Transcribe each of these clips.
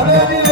Aleluia.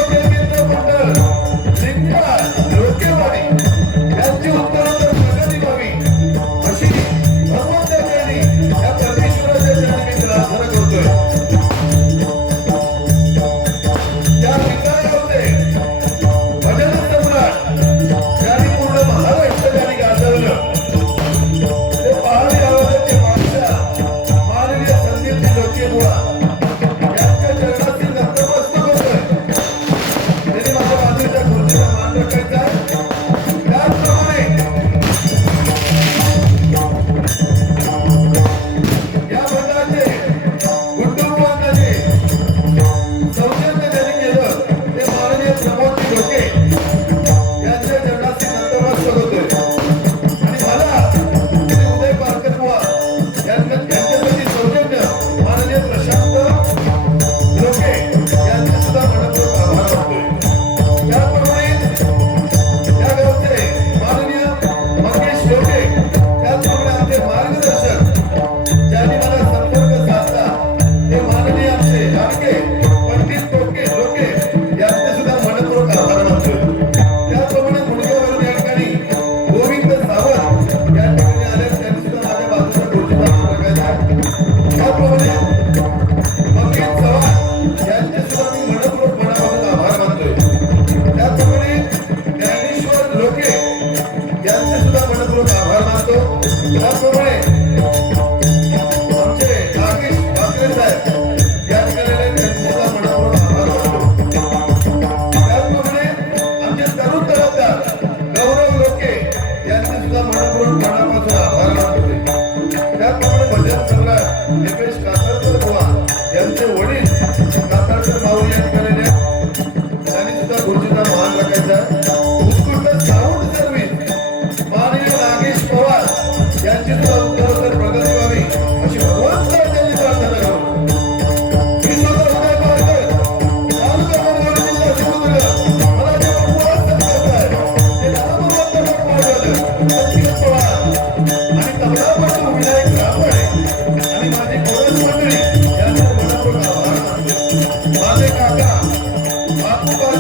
मानतो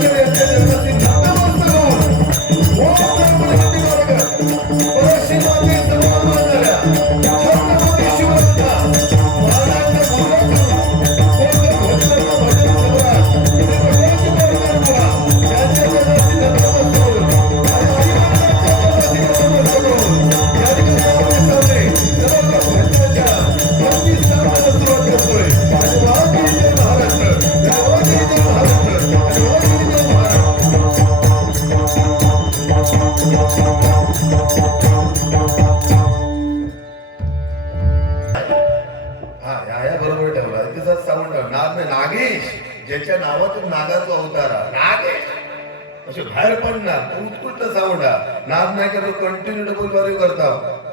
असे बाहेर पडणार उत्कृष्ट साऊंड नाद नाही करतो कंटिन्यू डबल वारी करता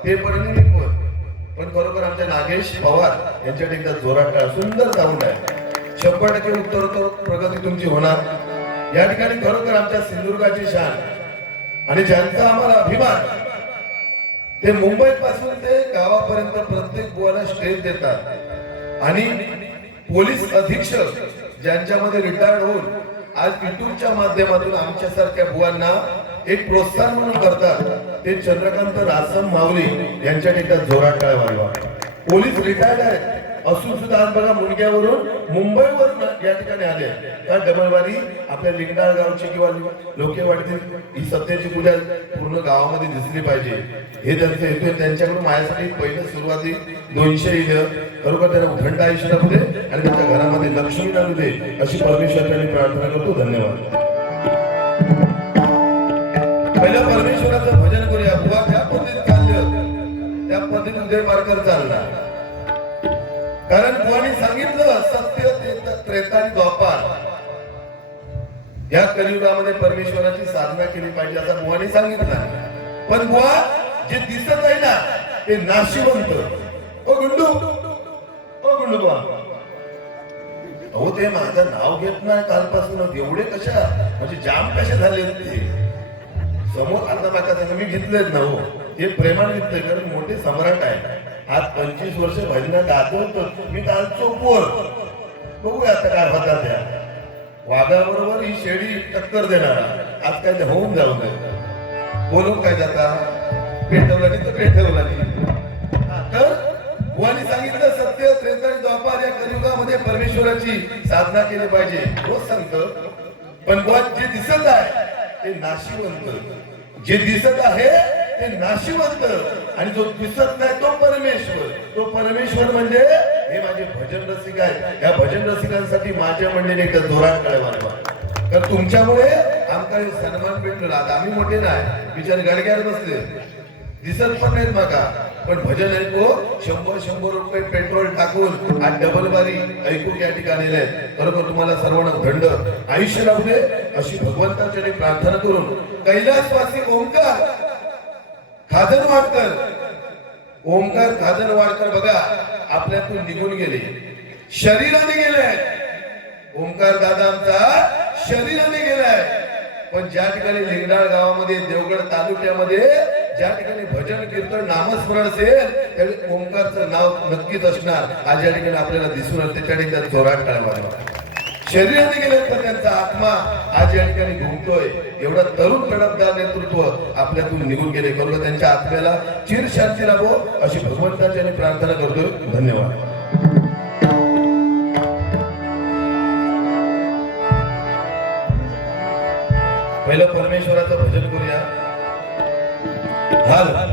ते पण मी पण. पण खरोखर आमच्या नागेश पवार यांच्याकडे एकदा जोराटा सुंदर साऊंड आहे. शंभर टक्के उत्तर प्रगती तुमची होणार. या ठिकाणी खरोखर आमच्या सिंधुदुर्गाची शान आणि ज्यांचा आम्हाला अभिमान ते मुंबई पासून ते गावापर्यंत प्रत्येक बुवाला स्टेज देतात. आणि पोलीस अधीक्षक ज्यांच्यामध्ये रिटायर्ड होऊन आज युट्यूबच्या माध्यमातून आमच्यासारख्या बुवांना एक प्रोत्साहन म्हणून करतात. ते चंद्रकांत रासम माऊली यांच्या ठिकाणी जोरात टाळ पोलीस रिटायर्ड आहेत. असून सुद्धा आज बघा मुंडक्यावरून मुंबईवरून या ठिकाणी आले. त्या डबलवारी आपल्या लिंगडाळ गावची किंवा लोकेवाडीतील ही सत्याची पूजा पूर्ण गावामध्ये दिसली पाहिजे. हे त्यांचं हेतू आहे त्यांच्याकडून माझ्यासाठी पहिलं सुरुवाती दोनशे इलं खरोखर त्यांना उथंड आयुष्य लागू आणि त्यांच्या घरामध्ये लक्ष्मी लागू दे अशी परमेश्वराची प्रार्थना करतो. धन्यवाद. पहिलं परमेश्वराचं भजन करूया. बुवा त्या पद्धतीत चाललं. त्या पद्धतीत उदय मार्कर चालला कारण कोणी सांगितलं सत्य त्रेता- आणि द्वापार. या कलियुगामध्ये परमेश्वराची साधना केली पाहिजे असं बुवाने सांगितलं. पण बुवा जे दिसत आहे ना ते नाशिवंत. ओ गुंडू ओ गुंडू बुवा. अहो ते माझं नाव घेत नाही कालपासून. एवढे कशा? म्हणजे जाम कसे झाले ते समोर आता माका मी घेतलेत ना हो. हे प्रेमाने घेतलंय कारण मोठे सम्राट आहे आज पंचवीस वर्ष भजनात दाखवतो मी काल चोपवर. बघूया आता काय होता त्या. वाघाबरोबर ही शेळी टक्कर देणार. आज काय ते होऊन जाऊ नये बोलून काय जाता? पेटवला नाही तर पेटवला नाही. तर बुवानी सांगितलं सत्य त्रेता द्वापार या कलियुगामध्ये परमेश्वराची साधना केली पाहिजे. हो, रोज सांगतो पण जे दिसत आहे ते नाशिवंत. जे दिसत आहे ते नाशिवंत आणि जो दिसत नाही तो परमेश्वर. तो परमेश्वर म्हणजे हे माझे भजन रसिक आहेत. या भजन रसिकांसाठी माझ्या मंडळीने एकदा जोरात कळवा तर तुमच्यामुळे आमका हे सन्मान भेटलो आता आम्ही मोठे नाही. बिचार गडग्यात बसले. दिसत पण नाहीत माका पण भजन ऐकू शंभर शंभर रुपये पेट्रोल टाकून आज डबल बारी ऐकू या ठिकाणी बरोबर तुम्हाला सर्वांना दंड आयुष्य लावू दे अशी भगवंताच्याने प्रार्थना करून कैलासवासी ओंकार. खाजनवाडकर ओंकार खाजनवाडकर बघा आपल्यातून निघून गेले. शरीराने गेलाय ओंकार दादा आमचा शरीराने गेलाय पण ज्या ठिकाणी लिंगडाळ गावामध्ये देवगड तालुक्यामध्ये ज्या ठिकाणी भजन कीर्तन नामस्मरण असेल त्यावेळी ओंकारचं नाव नक्कीच असणार. आज या ठिकाणी आपल्याला दिसून आलं त्याच्या ठिकाणी जोरात टाळवा शरीराने गेले तर त्यांचा आत्मा आज या ठिकाणी घुमतोय एवढा तरुण तडपदार नेतृत्व आपल्यातून निघून गेले. करून त्यांच्या आत्म्याला चिर शांती लाभो अशी भगवंताची प्रार्थना करतोय. धन्यवाद. पहिलं परमेश्वराचं भजन करूया. हाल.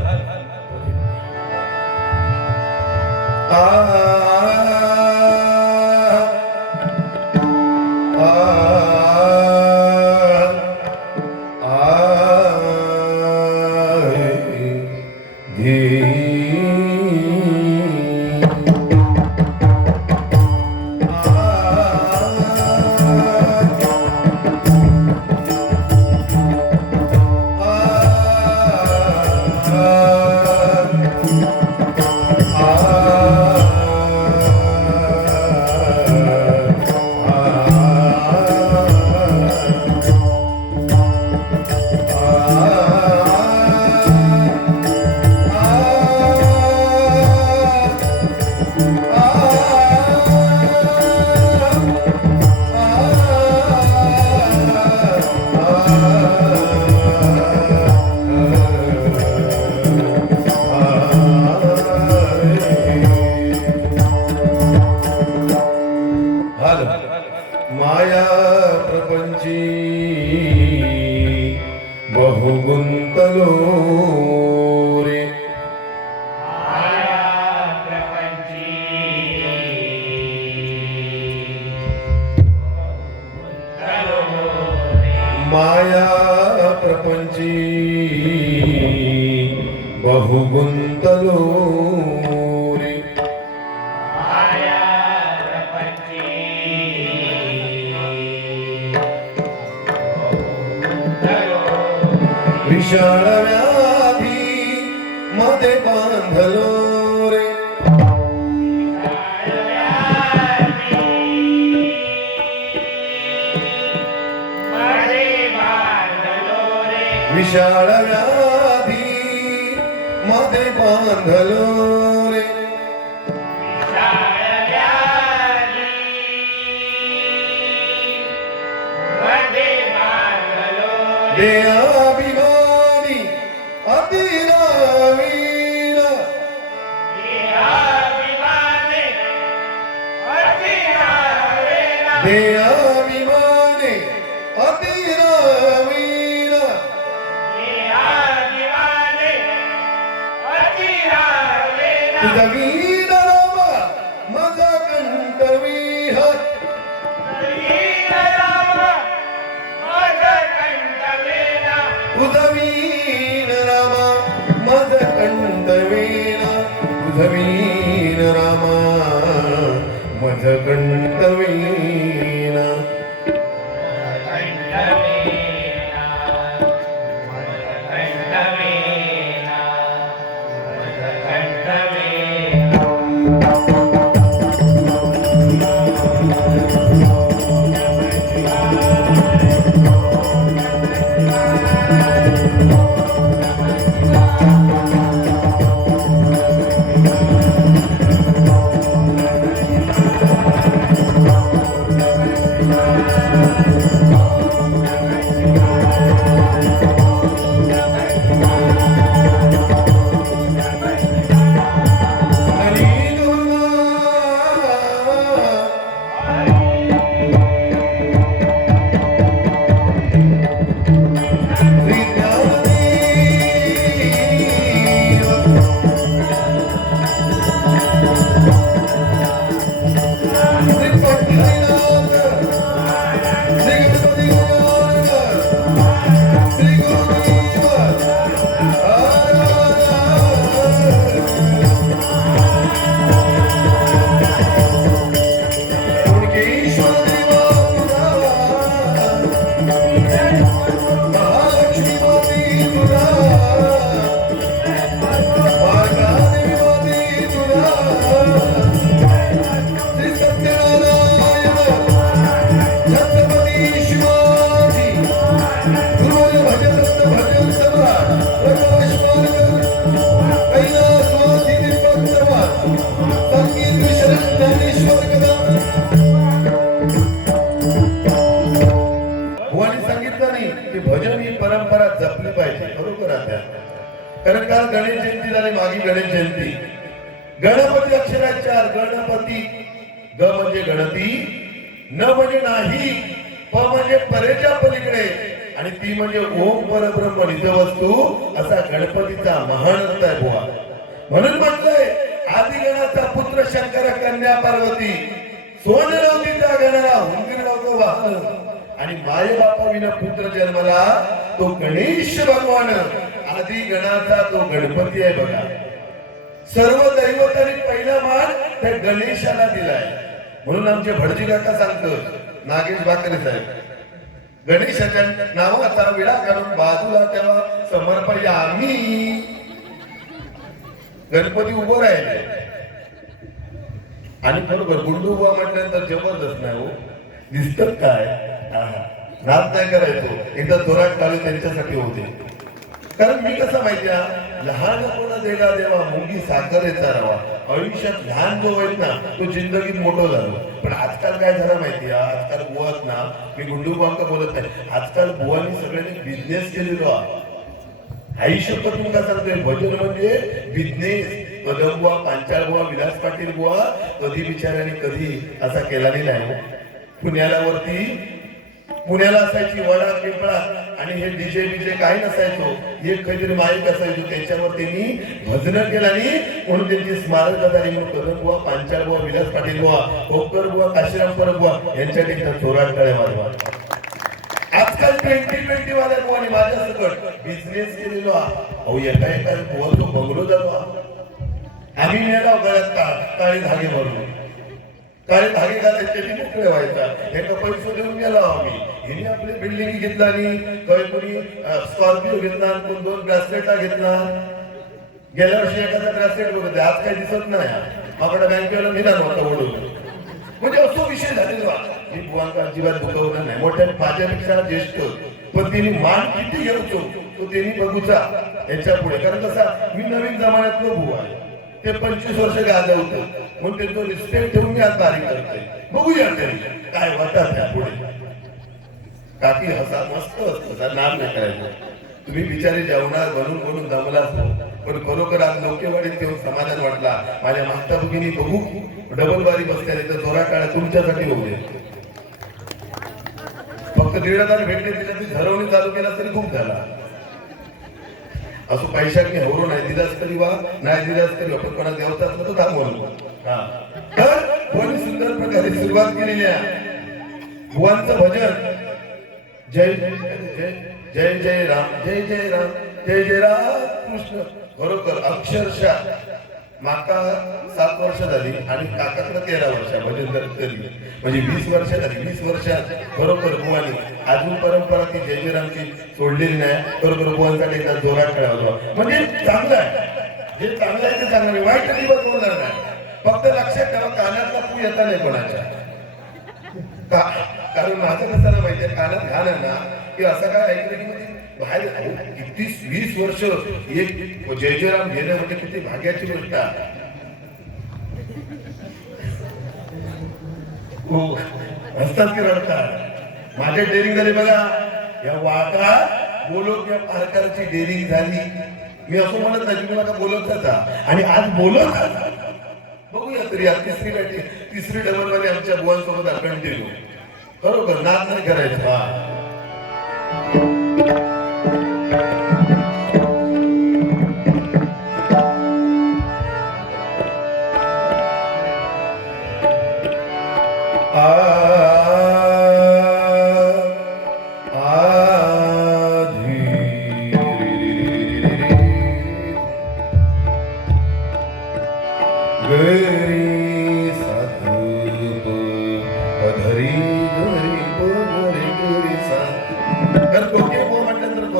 विशाळ व्याधी मध्ये बांधलो रे. विशाळ व्याधी मध्ये बांधलो तुझा वीण राम माझा कंठवीह तुझा वीण राम माझा तुझा राम माझा काल गणेश जयंती झाली मागे गणेश जयंती. गणपती अक्षरात चार गणपती. ग म्हणजे गणती न म्हणजे नाही प म्हणजे परेच्या पलीकडे. आणि ती म्हणजे ओम परब्रह्म निज वस्तू असा गणपतीचा महान आहे बुवा. म्हणून म्हटलंय आदिगणाचा पुत्र शंकर कन्या पार्वती. सोन गणाला हुंदीर नव्हतं वाहन आणि माय बापा विना पुत्र जन्मला तो गणेश भगवान. आदी गणाचा तो गणपती आहे बघा. सर्व दैवतांनी पहिला मान त्या गणेशाला दिलाय. म्हणून आमचे भटजी काका सांगतात नागेश बाकरे साहेब गणेशाच्या नावाचा विडा घालून बाजूला तेव्हा समर्पय आम्ही. गणपती उभं राहिले. आणि बरोबर गुंडू उभा म्हटल्यानंतर जबरदस्त नाही हो. दिसत काय? आहा. नाद नाही करायचो. एकदा जोरात चालू त्यांच्यासाठी होते. कारण मी कसं माहिती लहान कोणा देगा देवा? मुंगी साखरेचा रवा. आयुष्यात लहान जो होईल ना तो जिंदगीत मोठं झालो. पण आजकाल काय झालं माहितीये आजकाल बुवात ना मी गुंडू बांका बोलत नाही. आजकाल बुवांनी सगळ्यांनी बिझनेस केलेलो आहे. तुमका सांगतोय भजन म्हणजे बिझनेस कदम बुवा पांचाळ बुवा विलास पाटील बुवा कधी बिचाराने कधी असा केला नाही हो. पुण्याला वरती पुण्याला असायची वडा पिंपळा आणि हे डीजे बीजे काय नसायचो? एक काहीतरी माईक असायचो त्याच्यावर त्यांनी भजन केलं आणि म्हणून त्यांची स्मारक झाली म्हणून कदम बुवा पांचाळ बुवा विलास पाटील बुवा कोकर बुवा काशीराम परब बुवा यांच्या ठिकाणी चोराट तळे वाजवा आजकाल ट्वेंटी ट्वेंटी वाल्या बुवाने माझ्या सकट बिझनेस केलेलो अहो एका एका बुवा तो बंगलो झालो आम्ही नेला गळ्यात काळी धागे भरून काय धागे घालायचे ते मोकळे व्हायचा. एका पैसे देऊन गेलो आम्ही. हिने आपली बिल्डिंग घेतला. आणि काही कोणी स्कॉर्पिओ घेतला कोण दोन ब्रासलेटा घेतला. गेल्या वर्षी एखादा ब्रासलेट बघते आज काही दिसत नाही. आपल्या बँकेला निदान होतं ओढून म्हणजे असो विषय झालेला मी बुवांका अजिबात दुखवलं नाही. मोठ्या माझ्यापेक्षा ज्येष्ठ. पण तिने मान किती घेऊचो तो त्यांनी बघूचा. याच्यापुढे. कारण कसा मी नवीन जमान्यातलं बुवा आहे. ते पंचवीस वर्ष गाजवतं. म्हणून त्यांचं रिस्पेक्ट ठेवून मी आज बारीक करतोय. बघूया तरी काय होतात त्या पुढे. काकी हसा मस्त असतो. नाम नाही करायचं. तुम्ही बिचारे जेवणार बनून बनून दमला हो. पण खरोखर आज लोकेवाडीत येऊन समाधान वाटला. माझ्या माता भगिनी बघू. डबल बारी बसत्या तर दोरा काळा तुमच्यासाठी होऊ दे. फक्त दीड हजार भेटले तिला ती घरवणी चालू केला तरी खूप झाला. असं पैशात मी हवरो नाही दिलास तरी वा नाही दिलास तरी आपण कोणा देवता असलं तर थांबवू हा. तर कोणी सुंदर प्रकारे सुरुवात केलेली आहे. भुवांचं भजन. जय जय जय जय राम जय जय राम जय जय राम कृष्ण. बरोबर अक्षरशः माका सात वर्ष झाली आणि काकाकडे तेरा वर्ष म्हणजे म्हणजे वीस वर्ष झाली वीस वर्षात बरोबर बुवानी. अजून परंपरा ती जय सोडलेली नाही बरोबर बुवांसाठी एकदा जोरात खेळावं म्हणजे चांगलं आहे. जे चांगलं आहे ते चांगलं वाईट अजिबात बोलणार नाही. फक्त लक्षात ठेवा कानातला पू येता नाही कोणाच्या. कारण माझं कसं ना माहितीये कानात घाण ना की असं काय ऐकलं की बाहेर किती वीस वर्ष एक जय जयराम घेणं म्हणजे किती भाग्याची गोष्ट. हो हसतात की रडतात. माझ्या डेअरिंग झाली बघा. या वाटा बोलत या पारकरची डेअरिंग झाली. मी असं म्हणत नाही तुम्ही मला बोलत जाता. आणि आज बोलत बघूया तरी आज तिसरी बॅटी तिसरी डबलमध्ये आमच्या बुवांसोबत कंटिन्यू बरोबर नाच नाही करायचं. हा. गरी साधू पधरी गरी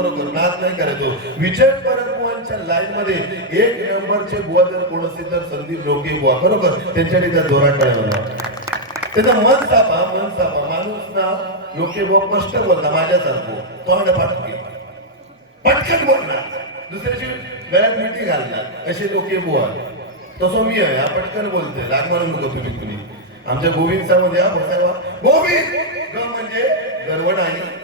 बरोबर नाच नाही करायचो विजय परकुवांच्या लाईन मध्ये एक नंबरचे बुवा जर कोण असतील तर संदीप लोके बुवा बरोबर? त्यांच्याकडे त्या जोरात कळवला त्याचं मन सापा मन सापा. माणूस ना लोके बुवा स्पष्ट बोलता माझ्यासारखं तोंड फाटके. पटकन बोलणार दुसऱ्याची गळ्यात मिठी घालणार असे लोके बुवा? तसो मी आहे हा पटकन बोलते. राग मानू नको तुम्ही तुम्ही. आमच्या गोविंद साहेब या गोविंद! ग म्हणजे गर्व आहे.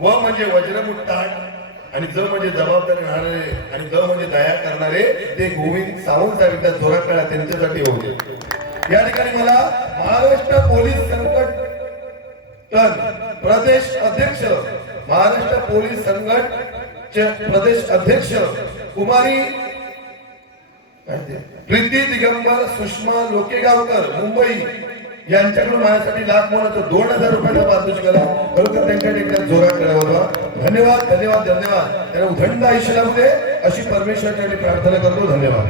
व म्हणजे वज्रमुट्टाट आणि ज म्हणजे जबाबदारी राहणारे आणि द म्हणजे दया करणारे ते गोविंद सावंत साहेब त्या जोरात काळा त्यांच्यासाठी होते. या ठिकाणी मला महाराष्ट्र पोलीस संकट तर प्रदेश अध्यक्ष महाराष्ट्र पोलीस संघट चे प्रदेश अध्यक्ष कुमारी प्रीती दिगंबर सुषमा लोकेगावकर मुंबई. यांच्याकडून माझ्यासाठी लाख मोलाचं दोन हजार रुपयाचा बाजूच गेला खरोखर त्यांच्याकडे एकदा जोरात करावा होता. धन्यवाद धन्यवाद धन्यवाद. त्यांना उदंड आयुष्य लाभू अशी परमेश्वराकडे प्रार्थना करतो. धन्यवाद.